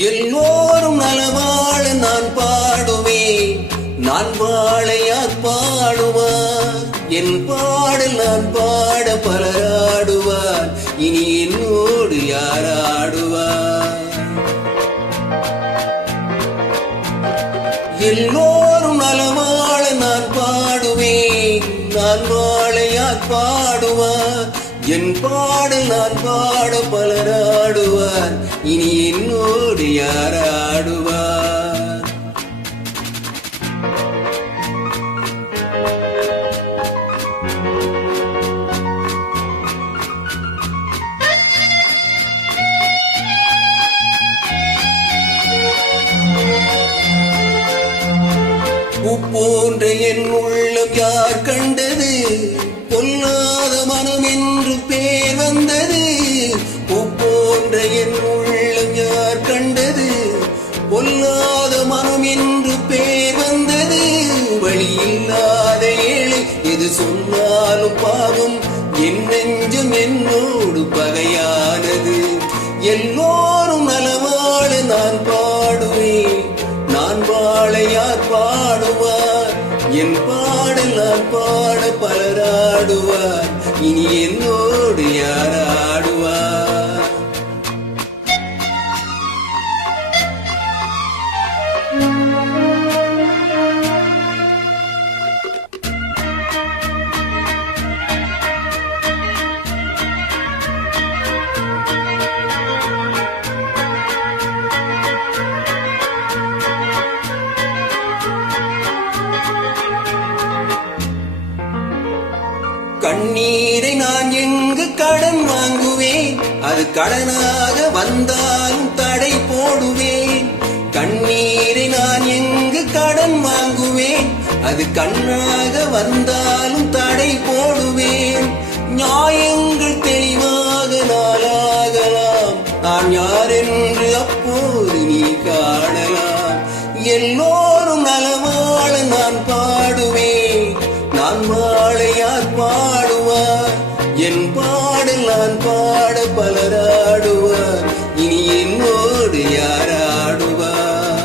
எல்லோரும் நலவாழ நான் பாடுவேன், நான் வாழ யார் பாடுவார்? என் பாடல் நான் பாட பலராடுவார், இனி என்னோடு யார் ஆடுவார்? எல்லோரும் நலவாழ நான் பாடுவேன், நான் வாழ யார் பாடுவார்? என் பாடல் நான் பாட பலராடுவார், இனி என்னோடு யார் ஆடுவார்? பூ போன்ற என் உள்ளம் யார் கண்டது? பொல்லாத மனம் என்று பேர் வந்தது. பூ போன்ற என் உள்ளம் யார் கண்டது? பொல்லாத மனம் என்று பேர் வந்தது. வழி இல்லாத ஏழை எது சொன்னாலும் பாவம், என் நெஞ்சம் என்னோடு பகையானது. எல்லோரும் நலவாழ நான் பாடுவேன், நான் வாழ யார் பாடுவார்? என் பாடல் நான் பாட பலராடுவார், இனி என்னோடு யார் ஆடுவார்? கண்ணீரை நான் எங்கு கடன் வாங்குவேன்? அது கடனாக வந்தாலும் தடை போடுவேன். கண்ணீரை நான் எங்கு கடன் வாங்குவேன்? அது கண்ணாக வந்தாலும் தடை போடுவேன். நியாயங்கள் தெளிவாக நாளாகலாம், நான் யார் என்று அப்போது நீ காணலாம். எல்லோரும் நலவாழ நான் பாடுவேன், நான் வாழ யார் பாடுவார்? என் பாடல் நான் பாட பலராடுவார், இனி என்னோடு யார் ஆடுவார்?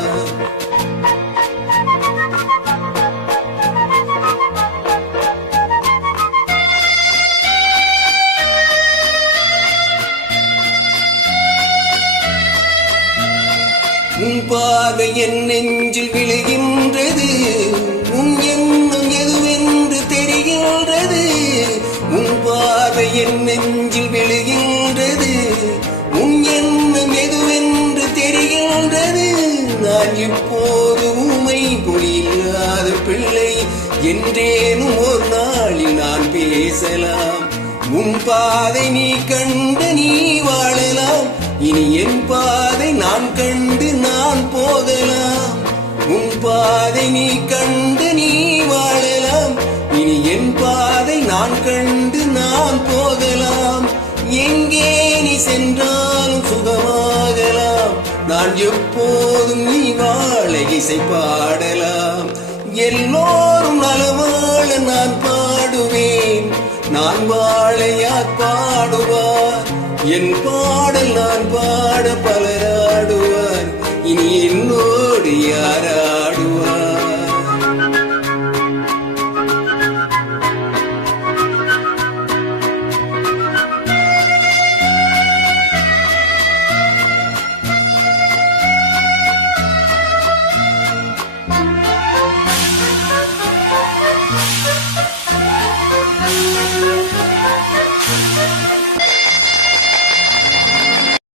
உன் பார்வை என் நெஞ்சில் விழுகின்றது, உன் எண்ணம் எதுவென்று தெரிகின்றது. உன் பார்வை என் நெஞ்சில் விழுகின்றது, உன் எண்ணம் எதுவென்று தெரிகின்றது. நான் இப்போது ஊமை பொழியில்லாத பிள்ளை என்றேனும் ஒரு நாளில் நான் பேசலாம். உன் பாதை நீ கண்டு நீ வாழலாம், இனி என் பாதை நான் கண்டு நான் போகலாம். உன் பாதை நீ கண்டு நீ வாழலாம், இனி என் பாதை நான் கண்டு நான் போகலாம். எங்கே நீ சென்றாலும் சுகமாகலாம், நான் எப்போதும் நீ வாழ இசை பாடலாம். எல்லோரும் நலவாழ நான் பாடுவேன், நான் வாழ யார் பாடுவார்? என் பாடல் நான் பாட பல